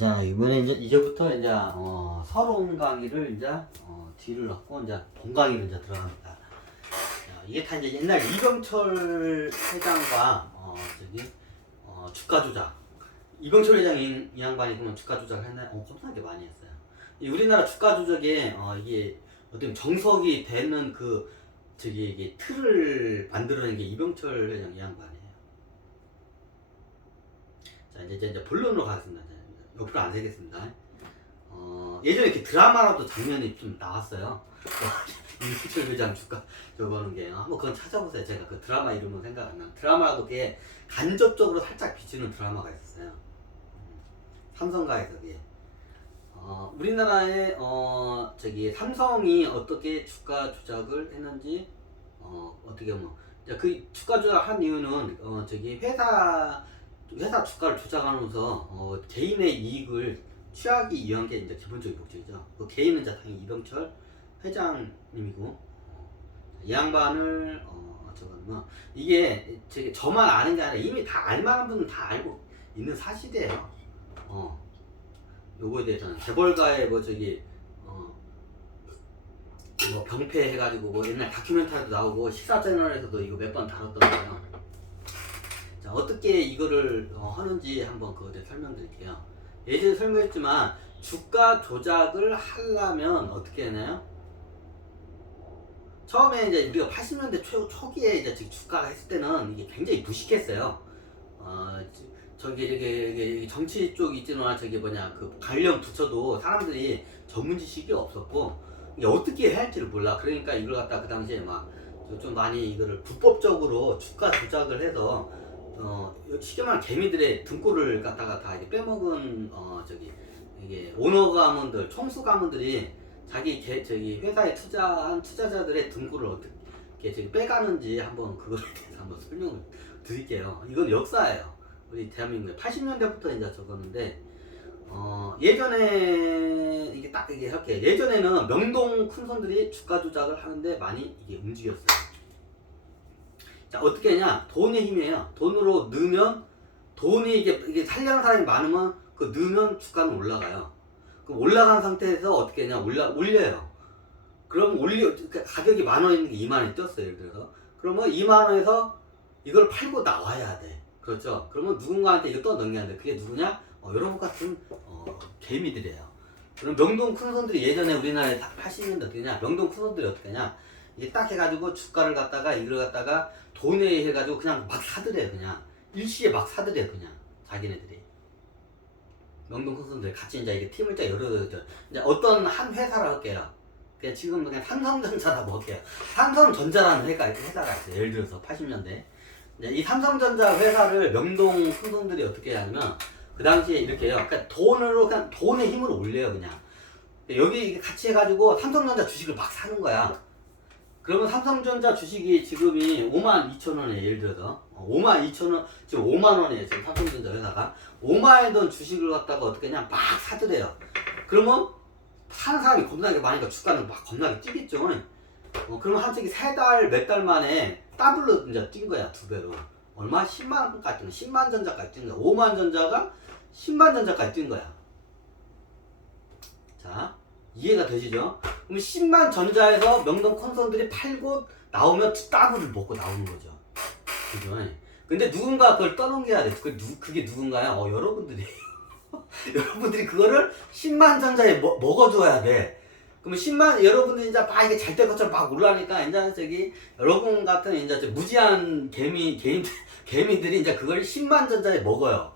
자 이번에 이제 이제부터 이제 어, 서론 강의를 이제 어, 뒤를 넣고 이제 본 강의를 이제 들어갑니다. 자, 이게 다 이제 옛날 이병철 회장과 어, 저기 어, 주가 조작 이병철 회장이 이 양반이 그러면 주가 조작을 했나요? 어, 엄청나게 많이 했어요. 이 우리나라 주가 조작에 어, 이게 어떤 정석이 되는 그 저기 이게 틀을 만들어낸 게 이병철 회장 이 양반이에요. 자 이제 이제, 이제 본론으로 가겠습니다. 옆으로 안 세겠습니다. 어, 예전에 이렇게 드라마라도 장면이 좀 나왔어요. 이병철 회장 주가 저거는 게 한번 그건 찾아보세요. 제가 그 드라마 이름은 생각 안 나. 드라마라도 게 간접적으로 살짝 비추는 드라마가 있었어요. 음, 삼성가에서 그게. 어, 우리나라의 어, 저기 삼성이 어떻게 주가 조작을 했는지 어, 어떻게 이제 그 주가 조작한 이유는 어, 저기 회사 회사 주가를 조작하면서 어, 개인의 이익을 취하기 위한 게 이제 기본적인 목적이죠. 그 개인은 이제 당연히 이병철 회장님이고 어, 이 양반을 어, 저건 뭐 이게 저기 저만 아는 게 아니라 이미 다 알만한 분은 다 알고 있는 사실이에요. 어. 요거에 대해서는 재벌가의 뭐 저기 어, 뭐 병폐 해가지고 뭐 옛날 다큐멘터리도 나오고 식사 채널에서도 이거 몇 번 다뤘던 거예요. 자 어떻게 이거를 어, 하는지 한번 그거에 대해 설명드릴게요. 예전에 설명했지만 주가 조작을 하려면 어떻게 하나요? 처음에 이제 우리가 80년대 초, 초기에 이제 주가가 했을 때는 이게 굉장히 무식했어요. 어, 저기 이게, 이게 정치 쪽 있지만 저기 뭐냐 그 관련 부처도 사람들이 전문 지식이 없었고 이게 어떻게 해야 할지를 몰라. 그러니까 이걸 갖다 그 당시에 막 좀 많이 이거를 불법적으로 주가 조작을 해서 어 쉽게 말하면 개미들의 등골을 갖다가 다 이게 빼먹은 어 저기 이게 오너 가문들 총수 가문들이 자기 개, 저기 회사에 투자한 투자자들의 등골을 어떻게 저기 빼가는지 한번 그거에 대해서 한번 설명을 드릴게요. 이건 역사예요. 우리 대한민국에 80년대부터 이제 적었는데 어 예전에 이게 딱 이게 이렇게 예전에는 명동 큰 손들이 주가 조작을 하는데 많이 이게 움직였어요. 자 어떻게 하냐 돈의 힘이에요. 돈으로 넣으면 돈이 이게 이게 살려는 사람이 많으면 그 넣으면 주가는 올라가요. 그럼 올라간 상태에서 어떻게 하냐 올라 올려요. 그럼 올려 그러니까 가격이 만원 있는 게 2만 원이 뛰었어요. 예를 들어서 그러면 2만 원에서 이걸 팔고 나와야 돼. 그렇죠. 그러면 누군가한테 이거 또 넘겨야 돼. 그게 누구냐? 어, 여러분 같은 어, 개미들이에요. 그럼 명동 큰 손들이 예전에 우리나라에 80년대 어떻게 냐 명동 큰 손들이 어떻게 하냐? 딱 해가지고 주가를 갖다가 이걸 갖다가 돈에 해가지고 그냥 막 사들여요. 그냥 일시에 막 사들여요. 그냥 자기네들이. 명동 큰 손들 같이 이제 이게 팀을 짜 여러 이제 어떤 한 회사를 할게요. 그냥 지금 그냥 삼성전자다 뭐 할게요. 삼성전자라는 회가 회사가 있어요. 예를 들어서 80년대. 이제 이 삼성전자 회사를 명동 큰손들이 어떻게 하냐면 그 당시에 이렇게 해요. 그러니까 돈으로 그냥 돈의 힘을 올려요 그냥. 여기 같이 해가지고 삼성전자 주식을 막 사는 거야. 그러면 삼성전자 주식이 지금이 5만 2천 원에 예를 들어서 5만 2천 원 지금 5만 원이에요 지금 삼성전자 회사가 5만 원 주식을 갖다가 어떻게 그냥 막 사들여요. 그러면 사는 사람이 겁나게 많으니까 주가는 막 겁나게 뛰겠죠. 어, 그러면 한 책이 세 달, 몇 달 만에 더블로 이제 뛴 거야, 두 배로. 얼마? 10만 원까지 뛴 거야. 10만 전자까지 뛴 거야. 5만 전자가 10만 전자까지 뛴 거야. 자, 이해가 되시죠? 그럼 10만 전자에서 명동 콘선들이 팔고 나오면 더블을 먹고 나오는 거죠. 그죠? 근데 누군가 그걸 떠넘겨야 돼. 그게, 누, 그게 누군가요? 어, 여러분들이. 여러분들이 그거를 10만 전자에 먹, 먹어줘야 돼. 그러면 10만 여러분들이 이제 막 이게 잘될 것처럼 막 올라가니까 이제 저기 여러분 같은 이제 저 무지한 개미 개인 개미들이 이제 그걸 10만 전자에 먹어요.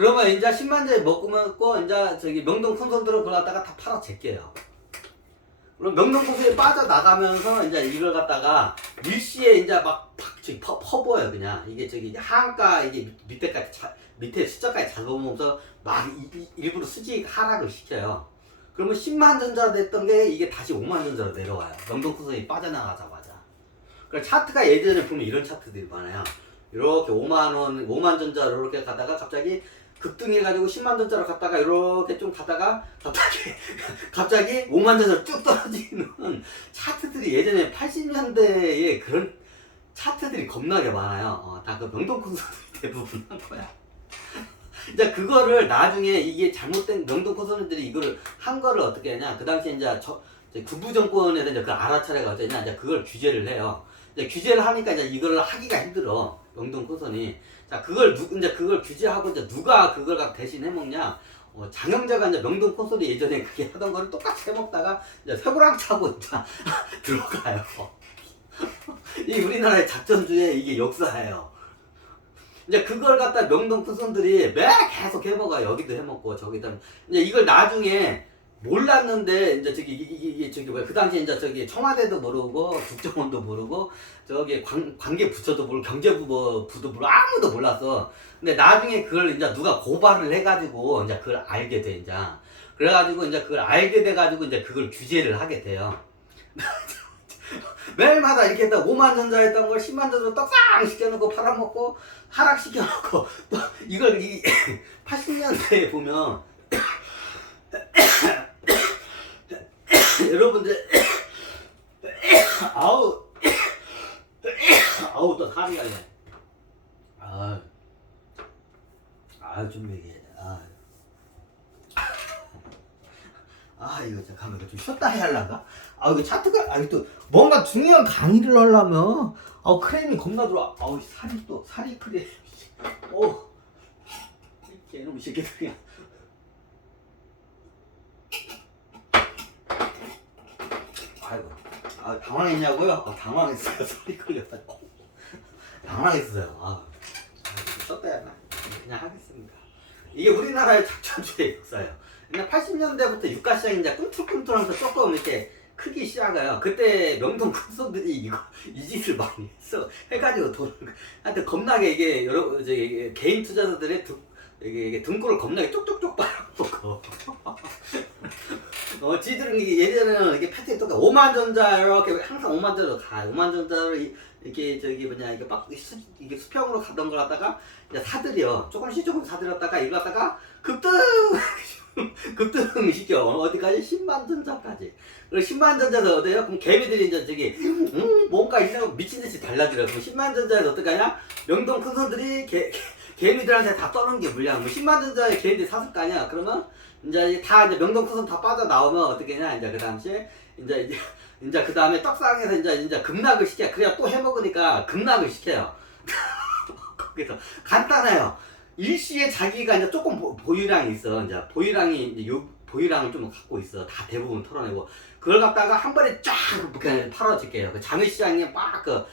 그러면 이제 10만 전자에 먹고 먹고 이제 저기 명동 그걸 갖다가 다 팔아 제껴요. 그럼 명동 콘솔이 빠져 나가면서 이제 이걸 갖다가 일시에 이제 막 팍, 저기 퍼, 퍼부어요 그냥 이게 저기 한가 이게 밑- 밑에까지 자, 밑에 숫자까지 잡아보면서 막 이- 이- 일부러 수직 하락을 시켜요. 그러면 10만 전자 됐던 게 이게 다시 5만 전자로 내려와요. 명동 쿠선이 빠져나가자마자. 그러니까 차트가 예전에 보면 이런 차트들이 많아요. 이렇게 5만 원, 5만 전자로 이렇게 가다가 갑자기 급등해가지고 10만 전자로 갔다가 이렇게 좀 가다가 갑자기 갑자기 5만 전자로 쭉 떨어지는 차트들이 예전에 80년대에 그런 차트들이 겁나게 많아요. 어, 다그 명동 콘서트 대부분 한 거야. 이제 그거를 나중에 이게 잘못된 명동 코선들이 이거를 한 거를 어떻게 하냐 그 당시에 이제 저 군부 정권에서 이제 그 알아차례가 어떠냐 이제 그걸 규제를 해요. 이제 규제를 하니까 이제 이걸 하기가 힘들어 명동 코선이. 자 그걸 누 이제 그걸 규제하고 이제 누가 그걸 가- 대신 해먹냐? 어, 장영자가 이제 명동 코선이 예전에 그게 하던 거를 똑같이 해먹다가 이제 쇠고랑 차고 이제 들어가요. 이 우리나라의 작전주의 이게 역사예요. 이제 그걸 갖다 명동 쿠선들이 매 계속 해먹어 여기도 해먹고 저기도 이제 이걸 나중에 몰랐는데 이제 저기 이게, 저기 뭐야 그 당시에 이제 저기 청와대도 모르고 국정원도 모르고 저기 관, 관계 부처도 모르고 경제부 뭐 부도 모르고 아무도 몰랐어. 근데 나중에 그걸 이제 누가 고발을 해가지고 이제 그걸 알게 돼 이제 그래가지고 이제 그걸 알게 돼가지고 이제 그걸 규제를 하게 돼요. 매일마다 이렇게 했다 5만 전자 했던 걸 10만 전자 떡상 시켜놓고 팔아먹고 하락시켜놓고 또 이걸 이 80년대에 보면 여러분들 아우 아우 또 살이 가네 아, 아좀 이게 아, 아 이거 잠깐만 이거 좀 쉬었다 해야 할란가? 아 이거 차트가 아 이거 또 뭔가 중요한 강의를 하려면 아 크레임이 겁나 들어와. 아우 살이 또 살이 크레임 오 개놈 새끼들이야 아이고 아 당황했냐고요? 아, 당황했어요 살이 걸려서 당황했어요 아, 아 해야 하나 그냥 하겠습니다 이게 우리나라의 작전주의 역사예요 그냥 80년대부터 유가 시장이 이제 꿈틀꿈틀하면서 조금 이렇게 크기 시작해요. 그때 명동 큰손들이 이거 이 짓을 많이 했어. 해가지고 돈을 하여튼 겁나게 이게 여러 이게 개인 투자자들의 등 이게, 이게 등골을 겁나게 쪽쪽쪽 빨아먹고. 어, 지들은 이게 예전에는 이게 패턴이 똑같아. 5만 전자 이렇게 항상 5만 전자로 가. 5만 전자를 이- 이렇게 저기 뭐냐 이게 막 수, 이게 수평으로 가던 걸 갖다가 이제 사들여 조금씩 조금 사들였다가 이거 갖다가 급등 급등 시켜 어디까지 10만 전자까지 그리고 10만 전자에서 어때요? 그럼 개미들이 이제 저기 음 뭔가 있냐고 미친 듯이 달라들어 그럼 10만 전자에서 어떡하냐? 명동 큰 손들이 개, 개, 개미들한테 다게 물량 뭐 10만 전자에 샀을 거 아니야 그러면 이제 다 이제 명동 큰손다 빠져 나오면 어떻게 하냐 이제 그 당시에 이제 이제 이제 그 다음에 떡상에서 이제 이제 급락을 시켜 그래야 또 해먹으니까 급락을 시켜요 거기서 간단해요 일시에 자기가 이제 조금 보, 보유량이 있어. 이제 보유량이 이제 요 보유량을 좀 갖고 있어. 다 대부분 털어내고 그걸 갖다가 한 번에 쫙 그냥 팔아줄게요. 그 장외시장에 막그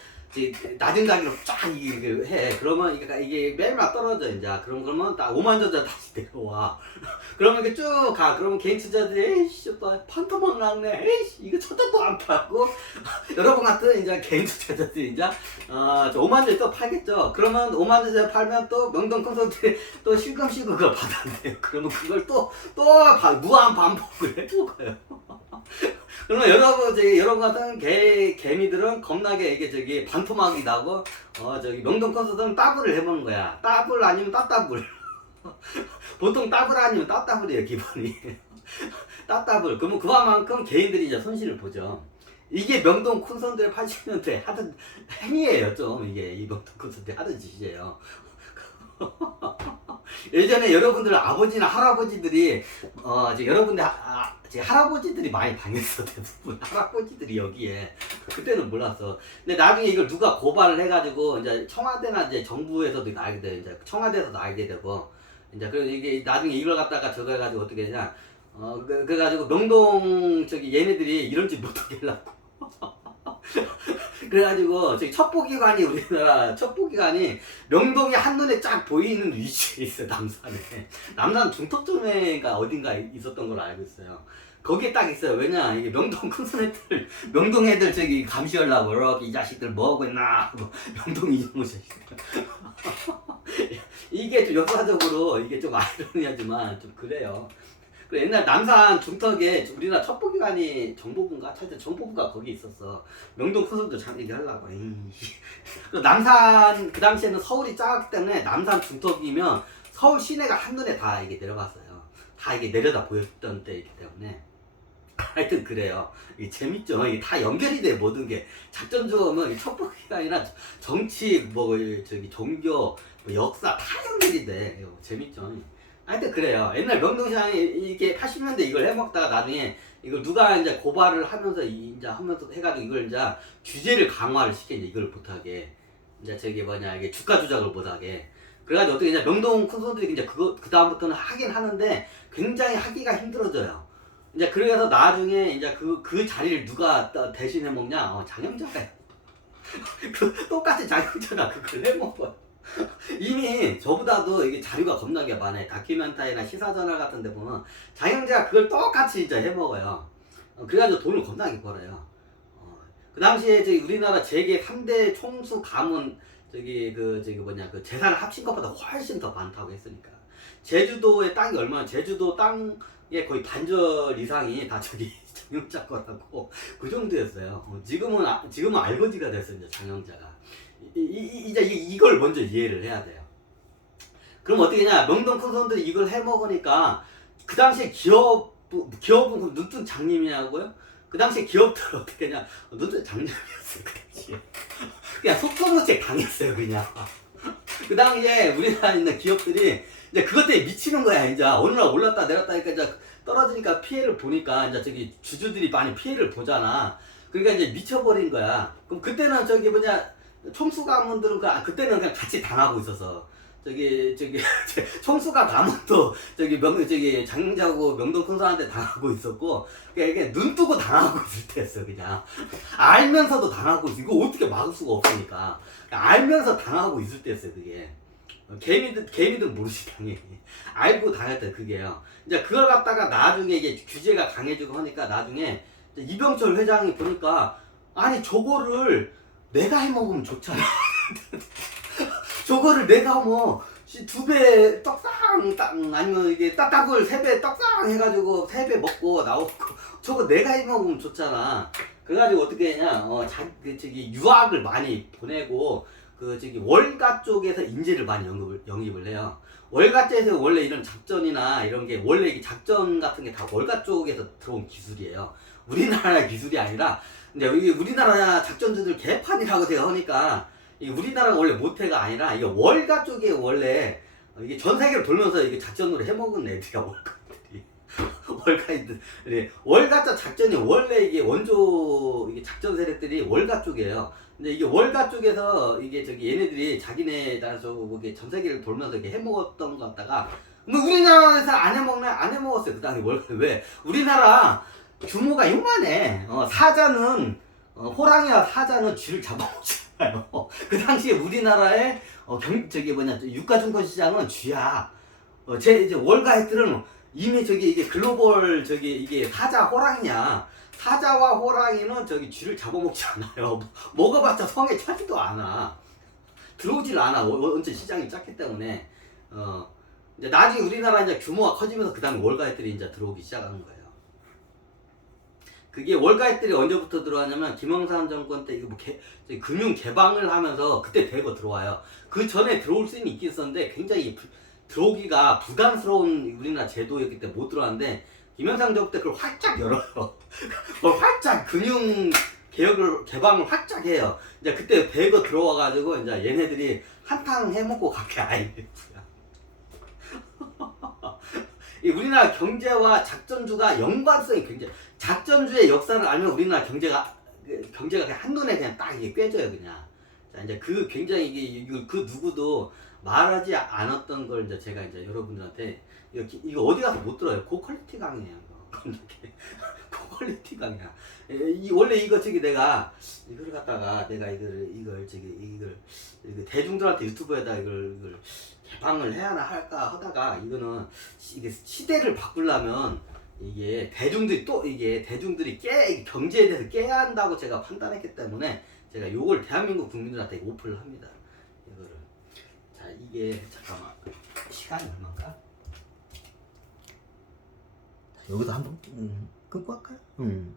낮은 가격으로 쫙 이게 해. 그러면 이게 이게 매일마다 떨어져 이제. 그럼 그러면 딱 5만 전자 다시 내려와. 그러면 이렇게 쭉 가. 그러면 개인 투자들이 에이씨 또 판토막 났네. 에이씨 이거 쳐다도 안 팔고 여러분 같은 이제 개인 투자자들이 이제 어, 저 5만 전자 또 팔겠죠. 그러면 5만 전자 팔면 또 명동 콘서트에 또 실금시고 그걸 받았네요. 그러면 그걸 또, 또 바- 무한 반복을 해먹어요. 그러면 여러분, 저기, 여러분 같은 개, 개미들은 겁나게 이게 저기 반토막이 나고, 어, 저기 명동 콘서트는 따블을 해먹는 거야. 따블 아니면 따따블. 보통 따블 아니면 따따블이에요, 기본이. 따따블. 그러면 그만큼 개인들이 이제 손실을 보죠. 이게 명동 콘서트의 80년대 하던 행위예요, 좀. 이게 이 명동 콘서트 하던 짓이에요. 예전에 여러분들 아버지나 할아버지들이 어 이제 여러분들 하, 아, 이제 할아버지들이 많이 당했어 대부분. 할아버지들이 여기에. 그때는 몰랐어. 근데 나중에 이걸 누가 고발을 해가지고 이제 청와대나 이제 정부에서도 알게 돼 이제 청와대에서도 알게 되고. 이제 그래서 이게 나중에 이걸 갖다가 저거 해가지고 어떻게 했냐. 어 그, 그래가지고 명동 저기 얘네들이 이런 짓 못하게 하려고 그래가지고 저기 첩보기관이 우리나라 첩보기관이 명동이 한눈에 쫙 보이는 위치에 있어 남산에. 남산 중턱점에가 어딘가 있었던 걸로 알고 있어요. 거기에 딱 있어요. 왜냐 이게 명동 큰손 애들 명동 애들 저기 감시하려고 이렇게 이 자식들 뭐하고 있나 하고 명동 이정호 자식들. 이게 좀 역사적으로 이게 좀 아이러니하지만 좀 그래요 그 옛날 남산 중턱에 우리나라 첩보기관이 정보부인가 하여튼 정보부가 거기 있었어 명동 큰손도 장 얘기하려고. 그 남산 그 당시에는 서울이 작았기 때문에 남산 중턱이면 서울 시내가 한눈에 다 이게 내려갔어요. 다 이게 내려다 보였던 때이기 때문에 하여튼 그래요. 이게 재밌죠. 이게 다 연결이 돼 모든 게이 첩보기가 아니라 정치 뭐 저기 종교 뭐 역사 다 연결이 돼. 재밌죠. 하여튼 그래요. 옛날 명동시장이 이게 80년대 이걸 해먹다가 나중에 이걸 누가 이제 고발을 하면서 이- 이제 하면서 해가지고 이걸 이제 규제를 강화를 시켜 이제 이걸 못하게 이제 저기 뭐냐 이게 주가 조작을 못하게 그래가지고 어떻게 이제 명동 큰 손들이 이제 그거 그 다음부터는 하긴 하는데 굉장히 하기가 힘들어져요. 이제 그래서 나중에 이제 그, 그 자리를 누가 따- 대신해 먹냐? 어, 장영자가 그 똑같이 장영자가 그걸 해 먹어요. 이미 저보다도 이게 자료가 겁나게 많아요. 다큐멘터리나 시사저널 같은 데 보면 장영자가 그걸 똑같이 이제 해 먹어요. 어, 그래가지고 돈을 겁나게 벌어요. 어, 그 당시에 저기 우리나라 재계 3대 총수 가문 저기 그 저기 뭐냐 그 재산을 합친 것보다 훨씬 더 많다고 했으니까 제주도의 땅이 얼마나 제주도 땅의 거의 반절 이상이 다 저기 장영자 거라고 그 정도였어요. 어, 지금은 아- 지금은 알거지가 됐어요 장영자가 이, 이, 이- 이제 이- 이걸 먼저 이해를 해야 돼요. 그럼 어떻게 냐? 명동 큰 손들이 이걸 해 먹으니까 그 당시에 기업 기업은 눈뜬 장님이냐고요? 그 당시에 기업들 어떻게 했냐? 눈뜬 장님이었어요 그 당시에. 그냥 속도무책 당했어요 그냥. 그 당시에 우리나라에 있는 기업들이 이제 그것 때문에 미치는 거야 이제. 어느 날 올랐다 내렸다 하니까 이제 떨어지니까 피해를 보니까 이제 저기 주주들이 많이 피해를 보잖아. 그러니까 이제 미쳐버린 거야. 그럼 그때는 저기 뭐냐 총수 가문들은 그, 아, 그때는 그냥 같이 당하고 있어서. 저기 저기 총수가 가문도 저기 명 저기 장자고 명동 큰사한테 당하고 있었고 그러니까 이게 눈 뜨고 당하고 있을 때였어 그냥. 알면서도 당하고 있어 이거 어떻게 막을 수가 없으니까. 그러니까 알면서 당하고 있을 때였어요 그게. 개미들 개미들 모르지 당연히. 알고 때 그게요. 이제 그걸 갖다가 나중에 이게 규제가 강해지고 하니까 나중에 이병철 회장이 보니까 아니 저거를 내가 해 먹으면 좋잖아 저거를 내가 뭐 두배 떡상 땅 아니면 이게 따따굴 세배 떡상 해가지고 세 배 먹고 나오고 저거 내가 해 먹으면 좋잖아. 그래가지고 어떻게 했냐 어, 자, 그 저기 유학을 많이 보내고 그 저기 월가 쪽에서 인재를 많이 영입을 영입을 해요. 월가 쪽에서 원래 이런 작전이나 이런 게 원래 이 작전 같은 게 다 월가 쪽에서 들어온 기술이에요. 우리나라 기술이 아니라 근데 여기 우리나라 작전주들 개판이라고 제가 하니까 이 우리나라가 원래 모태가 아니라 이게 월가 쪽에 원래 이게 전 세계를 돌면서 이게 작전으로 해먹은 애들이야 월가들이 월가들이 월가자 작전이 원래 이게 원조 이게 작전 세력들이 월가 쪽이에요. 근데 이게 월가 쪽에서 이게 저기 얘네들이 자기네 나라서 이게 전 세계를 돌면서 이게 해먹었던 것 같다가 뭐 우리나라에서 안 해먹네 안 해먹었어요 그 당시 월가 왜 우리나라 규모가 요만해 어, 사자는 어, 호랑이와 사자는 쥐를 잡아먹잖아요. 그 당시에 우리나라의 어, 경, 저기 뭐냐, 유가증권 시장은 쥐야. 어, 제 이제 월가액들은 이미 저기 이게 글로벌 저기 이게 사자 호랑이냐. 사자와 호랑이는 저기 쥐를 잡아먹지 않아요. 먹어봤자 성에 차지도 않아. 들어오질 않아. 어, 언제 시장이 작기 때문에. 어, 이제 나중에 우리나라 이제 규모가 커지면서 그 다음에 월가액들이 이제 들어오기 시작하는 거예요. 그게 월가액들이 언제부터 들어왔냐면 김영삼 정권 때 이거 뭐 개, 금융 개방을 하면서 그때 대거 들어와요. 그 전에 들어올 수는 있긴 있었는데 굉장히 부- 들어오기가 부담스러운 우리나라 제도였기 때문에 못 들어왔는데 김영삼 정권 때 그걸 활짝 열어요. 그걸 활짝 금융 개혁을 개방을 활짝 해요. 이제 그때 대거 들어와가지고 이제 얘네들이 한탕 해먹고 아이들이야. 이 우리나라 경제와 작전주가 연관성이 굉장히 작전주의 역사를 알면 우리나라 경제가 그 경제가 그냥 한눈에 그냥 딱 이게 꿰져요 그냥. 자 이제 그 굉장히 이게 그 누구도 말하지 않았던 걸 이제 제가 이제 여러분들한테 이거, 기- 이거 어디 가서 못 들어요. 고퀄리티. 이거. 고퀄리티 강의야. 에, 이 원래 이거 저기 내가 이걸 갖다가 내가 이걸 이걸 저기 이걸 이거 대중들한테 유튜브에다 이걸 이걸 개방을 해야 하나 할까 하다가 이거는 시- 이게 시대를 바꾸려면 이게 대중들이 또 이게 대중들이 깨 경제에 대해서 깨야 한다고 제가 판단했기 때문에 제가 요걸 대한민국 국민들한테 오픈을 합니다. 이거를 자 이게 잠깐만 시간이 얼마인가? 여기서 한번 음, 끊고 할까요? 음.